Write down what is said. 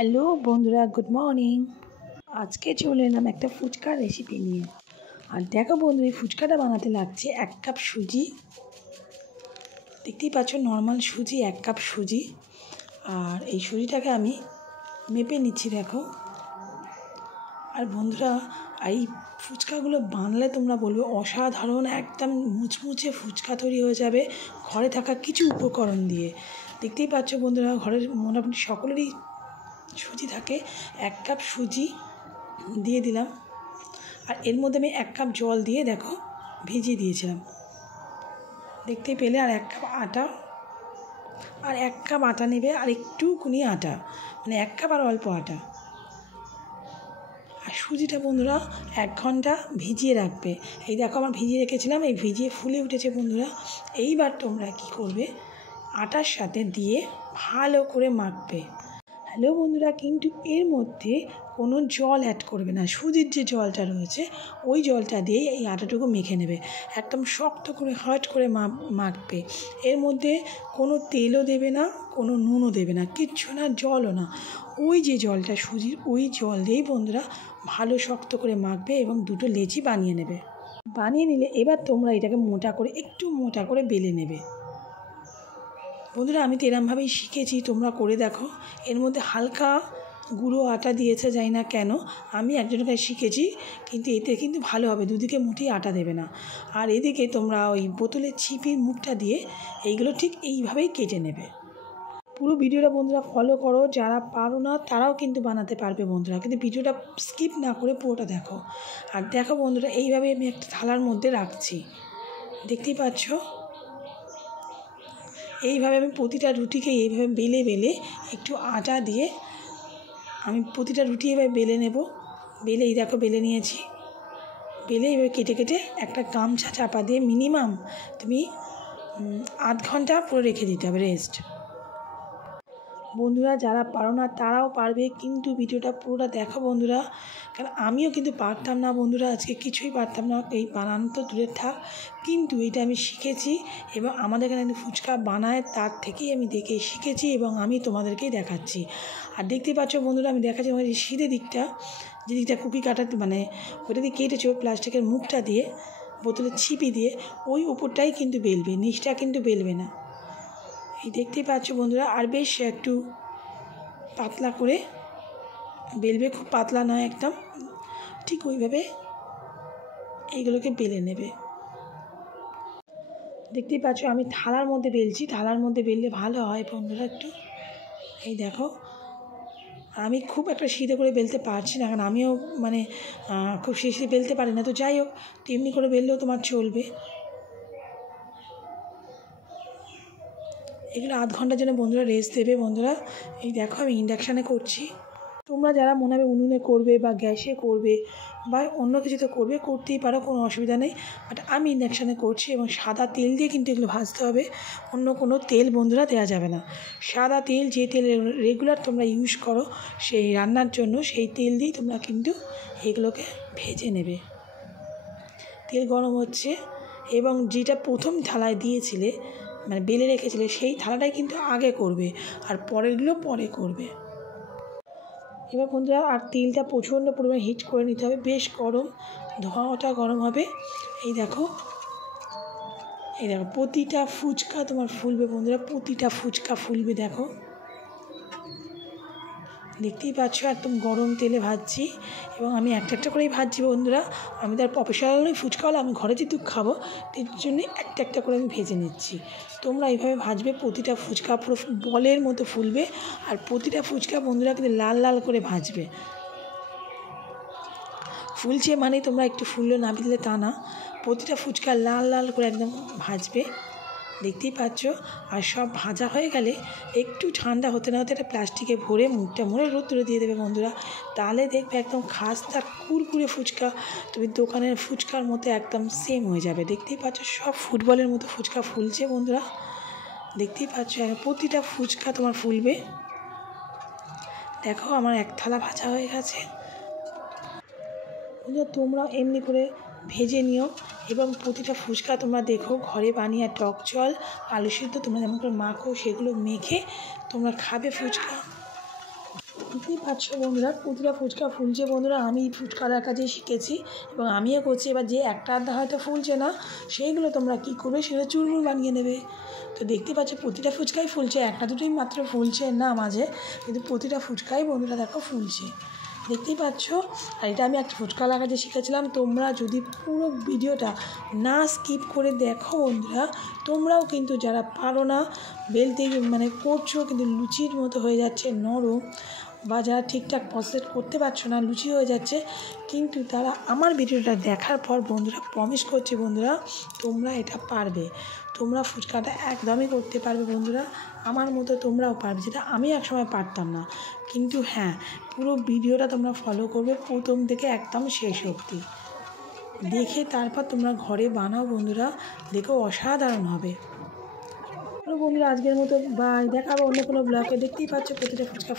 Hello বন্ধুরা, good morning. আজকে চলে এলাম একটা ফুচকার রেসিপি নিয়ে। আর দেখো বন্ধু, এই ফুচকাটা বানাতে লাগছে 1 কাপ সুজি। দেখতেই পাচ্ছ, নর্মাল সুজি, 1 কাপ সুজি। আর এই সুজিটাকে আমি মেপে নিচ্ছি, দেখো। আর বন্ধুরা, এই ফুচকাগুলো বানালে তোমরা বলবে অসাধারণ, একদম মুচমুচে ফুচকা তৈরি হয়ে যাবে ঘরে থাকা কিছু উপকরণ দিয়ে। দেখতেই পাচ্ছ বন্ধুরা, ঘরের মোটামুটি সকলেরই সুজি থাকে। 1 কাপ সুজি দিয়ে দিলাম। আর এর মধ্যে আমি 1 কাপ জল দিয়ে দেখো ভিজিয়ে দিয়েছিলাম, দেখতেই পেলে। আর 1 কাপ আটা, আর 1 কাপ আটা নেবে, আর একটুকুনি আটা, মানে 1 কাপ আর অল্প আটা। আর সুজিটা বন্ধুরা 1 ঘন্টা ভিজিয়ে রাখবে। এই দেখো আমার ভিজিয়ে রেখেছিলাম, এই ভিজিয়ে ফুলে উঠেছে বন্ধুরা। এইবার তোমরা কি করবে, আটার সাথে দিয়ে ভালো করে মাখবে। হ্যালো বন্ধুরা, কিন্তু এর মধ্যে কোনো জল অ্যাড করবে না। সুজির যে জলটা রয়েছে ওই জলটা দিয়ে এই আটাটুকু মেখে নেবে, একদম শক্ত করে হার্ড করে মাখবে। এর মধ্যে কোনো তেলও দেবে না, কোনো নুনও দেবে না, কিচ্ছু না, জলও না। ওই যে জলটা সুজির, ওই জল দিয়েই বন্ধুরা ভালো শক্ত করে মাখবে এবং দুটো লেচি বানিয়ে নেবে। বানিয়ে নিলে এবার তোমরা এটাকে মোটা করে, একটু মোটা করে বেলে নেবে। বন্ধুরা, আমি তো এরমভাবেই শিখেছি, তোমরা করে দেখো। এর মধ্যে হালকা গুঁড়ো আটা দিয়েছে, জানি না কেন, আমি একজনের কাছে শিখেছি, কিন্তু এতে কিন্তু ভালো হবে, দুদিকে মুঠেই আটা দেবে না। আর এদিকে তোমরা ওই বোতলের ছিপির মুখটা দিয়ে এইগুলো ঠিক এইভাবেই কেটে নেবে। পুরো ভিডিওটা বন্ধুরা ফলো করো, যারা পারো না তারাও কিন্তু বানাতে পারবে বন্ধুরা, কিন্তু ভিডিওটা স্কিপ না করে পুরোটা দেখো। আর দেখো বন্ধুরা, এইভাবে আমি একটা থালার মধ্যে রাখছি, দেখতেই পাচ্ছ। এইভাবে আমি প্রতিটা রুটিকে এইভাবে বেলে বেলে একটু আটা দিয়ে আমি প্রতিটা রুটি এভাবে বেলে নেব। বেলে এই দেখো বেলে নিয়েছি। বেলে এভাবে কেটে কেটে একটা গামছা চাপা দিয়ে মিনিমাম তুমি আধ ঘন্টা পুরো রেখে দিতে হবে রেস্ট। বন্ধুরা, যারা পারো না তারাও পারবে, কিন্তু ভিডিওটা পুরোটা দেখো বন্ধুরা, কারণ আমিও কিন্তু পারতাম না বন্ধুরা, আজকে কিছুই পারতাম না, এই বানানো তো দূরের থাক, কিন্তু এটা আমি শিখেছি। এবং আমাদের এখানে ফুচকা বানায়, তার থেকেই আমি দেখে শিখেছি এবং আমি তোমাদেরকেই দেখাচ্ছি। আর দেখতেই পাচ্ছ বন্ধুরা, আমি দেখাচ্ছি আমার এই সিধে দিকটা, যে দিকটা কুকি কাটাতে মানে ওটা দিয়ে কেটেছো প্লাস্টিকের মুখটা দিয়ে, বোতলের ছিপি দিয়ে, ওই উপরটাই কিন্তু বেলবে, নিচটা কিন্তু বেলবে না। এই দেখতেই পাচ্ছ বন্ধুরা। আর বেশ একটু পাতলা করে বেলবে, খুব পাতলা নয় একদম, ঠিক ওইভাবে এইগুলোকে বেলে নেবে। দেখতেই পাচ্ছ আমি থালার মধ্যে বেলছি, থালার মধ্যে বেললে ভালো হয় বন্ধুরা একটু। এই দেখো, আমি খুব একটা সিধে করে বেলতে পারছি না, কারণ আমিও মানে খুব সিধে বেলতে পারি না, তো যাই হোক, তেমনি করে বেললেও তোমার চলবে। এগুলো আধ ঘন্টার জন্য বন্ধুরা রেস্ট দেবে বন্ধুরা। এই দেখো আমি ইন্ডাকশানে করছি, তোমরা যারা মনে হবে উনুনে করবে বা গ্যাসে করবে বা অন্য কিছুতে করবে, করতেই পারো, কোনো অসুবিধা নেই। বাট আমি ইন্ডাকশানে করছি এবং সাদা তেল দিয়ে কিন্তু এগুলো ভাজতে হবে, অন্য কোনো তেল বন্ধুরা দেওয়া যাবে না। সাদা তেল, যে তেল রেগুলার তোমরা ইউজ করো সেই রান্নার জন্য, সেই তেল দিয়েই তোমরা কিন্তু এগুলোকে ভেজে নেবে। তেল গরম হচ্ছে এবং যেটা প্রথম থালায় দিয়েছিলে মানে বেলে রেখেছিলে, সেই থালাটাই কিন্তু আগে করবে আর পরেরগুলো পরে করবে। এবার বন্ধুরা, আর তেলটা প্রচণ্ড পরিমাণে হিট করে নিতে হবে, বেশ গরম, ধোঁয়াটা গরম হবে। এই দেখো, এই দেখো প্রতিটা ফুচকা তোমার ফুলবে বন্ধুরা, প্রতিটা ফুচকা ফুলবে। দেখো, দেখতেই পাচ্ছ একদম গরম তেলে ভাজছি এবং আমি একটা একটা করেই ভাজছি বন্ধুরা। আমি তার প্রফেশনাল নই ফুচকাওয়ালা, আমি ঘরে যেহেতু খাবো এর জন্যই একটা একটা করে আমি ভেজে নিচ্ছি। তোমরা এইভাবে ভাজবে, প্রতিটা ফুচকা পুরো বলের মতো ফুলবে। আর প্রতিটা ফুচকা বন্ধুরা কিন্তু লাল লাল করে ভাজবে। ফুলছে মানে তোমরা একটু ফুললো না দিলে তা না, প্রতিটা ফুচকা লাল লাল করে একদম ভাজবে, দেখতেই পাচ্ছ। আর সব ভাজা হয়ে গেলে একটু ঠান্ডা হতে না হতে একটা প্লাস্টিকে ভরে মুখটা মুড়ে রোদ্দুরে দিয়ে দেবে বন্ধুরা, তাহলে দেখবে একদম খাস্তা কুরকুরে ফুচকা তুমি দোকানের ফুচকার মতো একদম সেম হয়ে যাবে। দেখতেই পাচ্ছ সব ফুটবলের মতো ফুচকা ফুলছে বন্ধুরা, দেখতেই পাচ্ছ প্রতিটা ফুচকা তোমার ফুলবে। দেখো আমার এক থালা ভাজা হয়ে গেছে বন্ধুরা, তোমরা এমনি করে ভেজে নিও এবং প্রতিটা ফুচকা তোমরা দেখো ঘরে বানিয়ে টক জল, আলু সিদ্ধ তোমরা যেমন করে মাখো সেগুলো মেখে তোমরা খাবে ফুচকা। দেখতেই পাচ্ছ বন্ধুরা প্রতিটা ফুচকা ফুলছে বন্ধুরা। আমি ফুচকার কাজেই শিখেছি এবং আমিও করছি। এবার যে একটা আধটা হয়তো ফুলছে না সেইগুলো তোমরা কী করবে, সেগুলো চুরমুর বানিয়ে নেবে। তো দেখতে পাচ্ছ প্রতিটা ফুচকাই ফুলছে, একটা দুটোই মাত্র ফুলছে না মাঝে, কিন্তু প্রতিটা ফুচকাই বন্ধুরা দেখো ফুলছে, দেখতেই পাচ্ছ। আর এটা আমি একটা ফুচকা লাগাতে শিখেছিলাম। তোমরা যদি পুরো ভিডিওটা না স্কিপ করে দেখো বন্ধুরা, তোমরাও কিন্তু যারা পারো না বেলতে মানে করছো কিন্তু লুচির মতো হয়ে যাচ্ছে নরম, বা যারা ঠিকঠাক প্রসেস করতে পারছো না লুচি হয়ে যাচ্ছে, কিন্তু তারা আমার ভিডিওটা দেখার পর বন্ধুরা প্রমিস করছে বন্ধুরা তোমরা এটা পারবে, তোমরা ফুচকাটা একদমই করতে পারবে বন্ধুরা। আমার মতো তোমরাও পারবে, যেটা আমি একসময় পারতাম না। কিন্তু হ্যাঁ, পুরো ভিডিওটা তোমরা ফলো করবে প্রথম থেকে একদম শেষ অবধি, দেখে তারপর তোমরা ঘরে বানাও বন্ধুরা, দেখো অসাধারণ হবে। বন্ধুরা আজকের মতো বাই, দেখা হবে অন্য কোনো ব্লগে। দেখতেই পাচ্ছ প্রতিটা ফুচকা